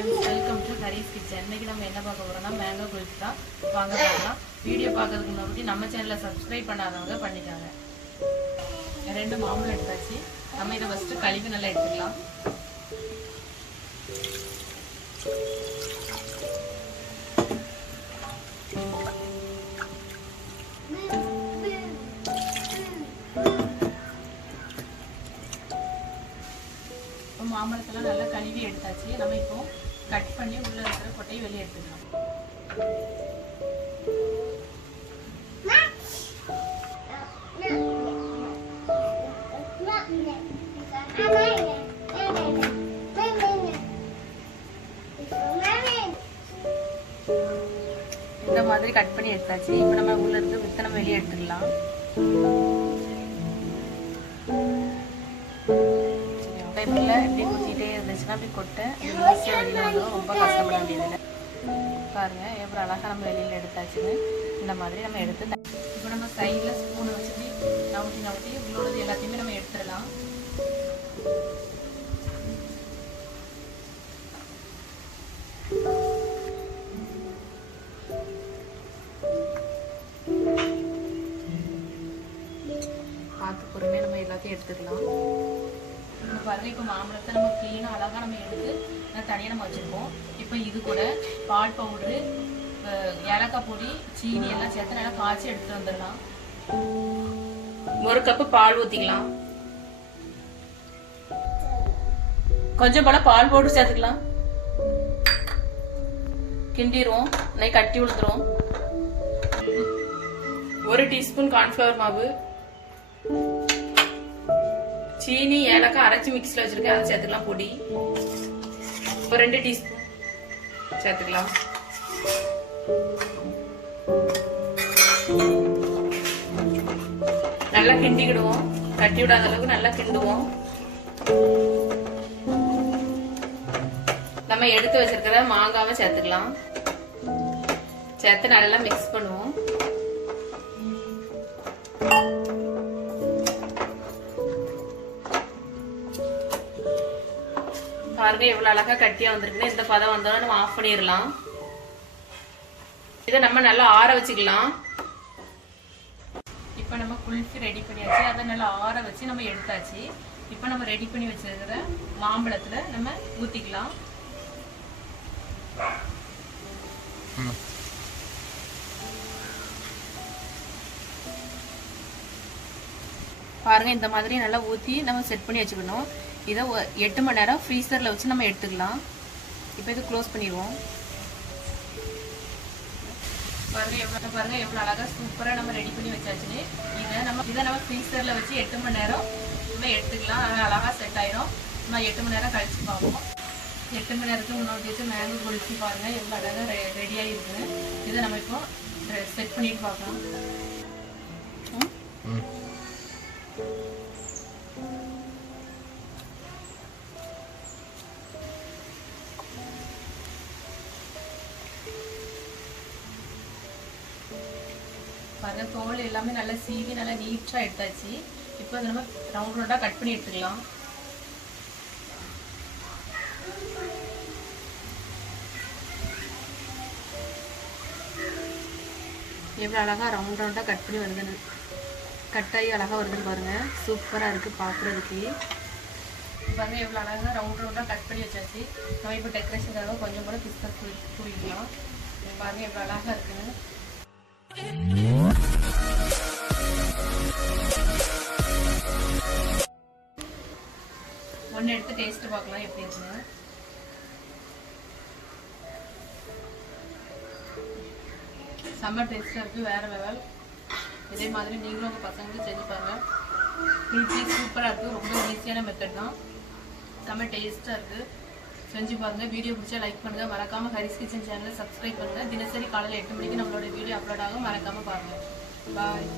Friends welcome to Hari's kitchen இன்னைக்கு நம்ம என்ன பார்க்க போறோம்னா மேங்கோ குல்ஃபி தான். வாங்க பார்க்கலாம். வீடியோ பார்க்கறதுக்கு முன்னாடி நம்ம சேனலை சப்ஸ்கிரைப் பண்ணாதவங்க பண்ணிட்டாங்க ரெண்டு மாம்பழம் எடுத்தாச்சு. நம்ம இதை ஃபஸ்ட்டு கழிவு நல்லா எடுத்துக்கலாம். மாம்பழத்தெல்லாம் நல்லா கழுவி எடுத்தாச்சு. நம்ம இப்போ கட் பண்ணி உள்ள இருக்கிற கொட்டையை வெளியே எடுத்துக்கலாம். இந்த மாதிரி கட் பண்ணி எடுத்தாச்சு. இப்போ நம்ம உள்ள இருந்து வித்தனை வெளியே எடுத்துக்கலாம். டைமில் இப்படி குத்திட்டே அப்படி கொட்டை ஈஸியாக வெளியில் வந்துடும் ரொம்ப கஷ்டப்பட வேண்டியதில்லை. பாருங்க எவ்வளோ அழகாக நம்ம வெளியில் எடுத்தாச்சுன்னு. இந்த மாதிரி நம்ம எடுத்து இப்போ நம்ம சைடில் ஸ்பூனை வச்சுட்டு நவுட்டி நவுட்டி உள்ளது எல்லாத்தையுமே நம்ம எடுத்துடலாம். பார்த்து பொறுமையாக நம்ம எல்லாத்தையும் எடுத்துக்கலாம் நம்ம பாருங்க இப்போ மாம்பழத்தை நம்ம க்ளீனாக அழகாக நம்ம எடுத்து நான் தனியாக நம்ம வச்சுருக்கோம். இப்போ இது கூட பால் பவுட்ரு ஏலக்காய் பொடி சீனி எல்லாம் சேர்த்து நல்லா காய்ச்சி எடுத்துட்டு வந்துடலாம். ஒரு கப்பு பால் ஊற்றிக்கலாம் கொஞ்சம் போல பால் பவுடர் சேர்த்துக்கலாம். கிண்டிடுவோம். நை கட்டி விழுந்துரும் ஒரு டீஸ்பூன் கார்ன்ஃபிளவர் மாவு. சீனி ஏலக்காய் அரைச்சி மிக்ஸில் வச்சுருக்கேன். அதை சேர்த்துக்கலாம். பொடி. ஒரு ரெண்டு டீஸ்பூன் சேர்த்துக்கலாம். நல்லா கிண்டிக்கிடுவோம். கட்டி விடாத அளவுக்கு நல்லா கிண்டுவோம். நம்ம எடுத்து வச்சிருக்கிற மாங்காவை சேர்த்துக்கலாம். சேர்த்து நல்லா மிக்ஸ் பண்ணுவோம். பாருங்க எவ்வளவு அழகா கட்டியா வந்திருக்குன்னு இந்த பதம் வந்தோடனே நம்ம ஆஃப் பண்ணிடலாம். இதை நம்ம நல்லா ஆற வச்சுக்கலாம். இப்போ நம்ம குல்ஃபி ரெடி பண்ணியாச்சு. அதை நல்லா ஆற வச்சு நம்ம எடுத்தாச்சு. இப்போ நம்ம ரெடி பண்ணி வச்சிருக்கிற மாம்பழத்துல நம்ம ஊத்திக்கலாம். பாருங்க இந்த மாதிரி நல்லா ஊற்றி நம்ம செட் பண்ணி வச்சுக்கணும். இதை ஒ- எட்டு மணி நேரம் ஃப்ரீசரில் வச்சு நம்ம எடுத்துக்கலாம். இப்போ இது க்ளோஸ் பண்ணிடுவோம். பாருங்க எவ்வளோ பாருங்க எவ்வளோ அழகாக சூப்பராக நம்ம ரெடி பண்ணி வச்சாச்சுன்னு. இதை நம்ம இதை நம்ம ஃப்ரீசரில் வச்சு எட்டு மணி நேரம் நம்ம எடுத்துக்கலாம். அது அழகாக செட் ஆயிரும். நம்ம எட்டு மணி நேரம் கழிச்சு பார்ப்போம். எட்டு மணி நேரத்துக்கு முன்னாடி வச்சு மேங்கோ குளிச்சு பாருங்க. எவ்வளோ அழகாக ரெ ரெடியாக இருக்குன்னு இதை நம்ம இப்போ செட் பண்ணிட்டு பார்க்கலாம். ம்? பாருங்க தோல் எல்லாமே நல்லா சீவி நல்லா நீட்டாக எடுத்தாச்சு. இப்போ நம்ம ரவுண்ட் ரவுண்டாக கட் பண்ணி எடுத்துக்கலாம். எவ்வளோ அழகாக ரவுண்ட் ரவுண்டாக கட் பண்ணி வருதுன்னு. கட் ஆகி அழகாக வருதுன்னு பாருங்க. சூப்பராக இருக்குது பார்க்குறதுக்கு பாருங்க எவ்வளோ அழகாக ரவுண்ட் ரவுண்டாக கட் பண்ணி வச்சாச்சு. நம்ம இப்போ டெக்கரேஷனுக்காக கொஞ்சம் கூட பிஸ்கட் தூ தூவிக்கலாம் பாருங்கள் எவ்வளோ அழகாக இருக்குன்னு. ஒன்று எடுத்து டேஸ்ட் பார்க்கலாம் எப்படி இருக்குன்னு. செம்ம டேஸ்ட்டாக இருக்குது வேறு லெவல் இதே மாதிரி நீங்களும் உங்கள் பசங்களுக்கு செஞ்சு பாருங்கள் குல்ஃபி சூப்பராக இருக்குது ரொம்ப ஈஸியான மெத்தட் தான். செம்ம டேஸ்ட்டாக இருக்குது செஞ்சு பாருங்கள் வீடியோ பிடிச்சா லைக் பண்ணுங்கள் மறக்காமல் ஹரிஸ் கிச்சன் சேனலை சப்ஸ்கிரைப் பண்ணுங்கள் தினசரி காலையில் எட்டு மணிக்கு நம்மளோட வீடியோ அப்லோட் ஆகும். மறக்காமல் பாருங்கள் பாய்